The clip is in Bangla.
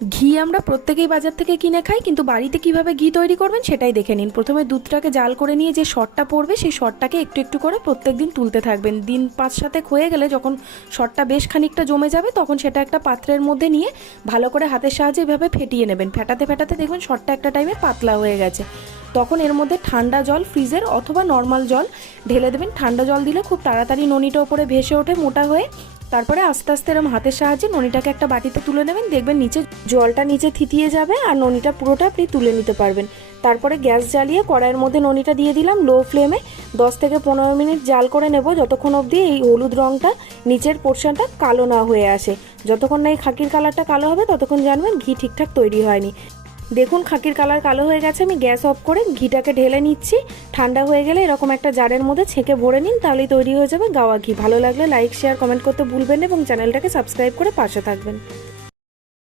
ঘি আমরা প্রত্যেকেই বাজার থেকে কিনে খাই, কিন্তু বাড়িতে কিভাবে ঘি তৈরি করবেন সেটাই দেখে নিন। প্রথমে দুধটাকে জাল করে নিয়ে যে সরটা পড়বে সেই সরটাকে একটু একটু করে প্রত্যেকদিন তুলতে থাকবেন। দিন 5-7 হয়ে গেলে যখন সরটা বেশ খানিকটা জমে যাবে তখন সেটা একটা পাত্রের মধ্যে নিয়ে ভালো করে হাতের সাহায্যে এভাবে ফেটিয়ে নেবেন। ফেটাতে ফেটাতে দেখবেন সরটা একটা টাইমে পাতলা হয়ে গেছে। তখন এর মধ্যে ঠান্ডা জল, ফ্রিজের অথবা নর্মাল জল ঢেলে দেবেন। ঠান্ডা জল দিলে খুব তাড়াতাড়ি ননিটা ওপরে ভেসে ওঠে মোটা হয়ে। তারপরে আস্তে আস্তে এরকম হাতের সাহায্যে ননিটাকে একটা বাটিতে তুলে নেবেন। দেখবেন নিচে জলটা নিচে থিতিয়ে যাবে আর ননিটা পুরোটা আপনি তুলে নিতে পারবেন। তারপরে গ্যাস জ্বালিয়ে কড়াইয়ের মধ্যে ননিটা দিয়ে দিলাম লো ফ্লেমে। 10 থেকে 15 মিনিট জাল করে নেব, যতক্ষণ অবধি এই হলুদ রঙটা নিচের পোর্শনটা কালো না হয়ে আসে। যতক্ষণ না এই খাকির কালারটা কালো হবে ততক্ষণ জানবেন ঘি ঠিকঠাক তৈরি হয়নি। দেখুন খাকির কালার কালো হয়ে গেছে। আমি গ্যাস অফ করে ঘিটাকে ঢেলে নিচ্ছি। ঠান্ডা হয়ে গেলে এরকম একটা জারের মধ্যে ছেঁকে ভরে নিন, তাহলেই তৈরি হয়ে যাবে গাওয়া ঘি। ভালো লাগলে লাইক, শেয়ার, কমেন্ট করতে ভুলবেন না এবং চ্যানেলটাকে সাবস্ক্রাইব করে পাশে থাকবেন।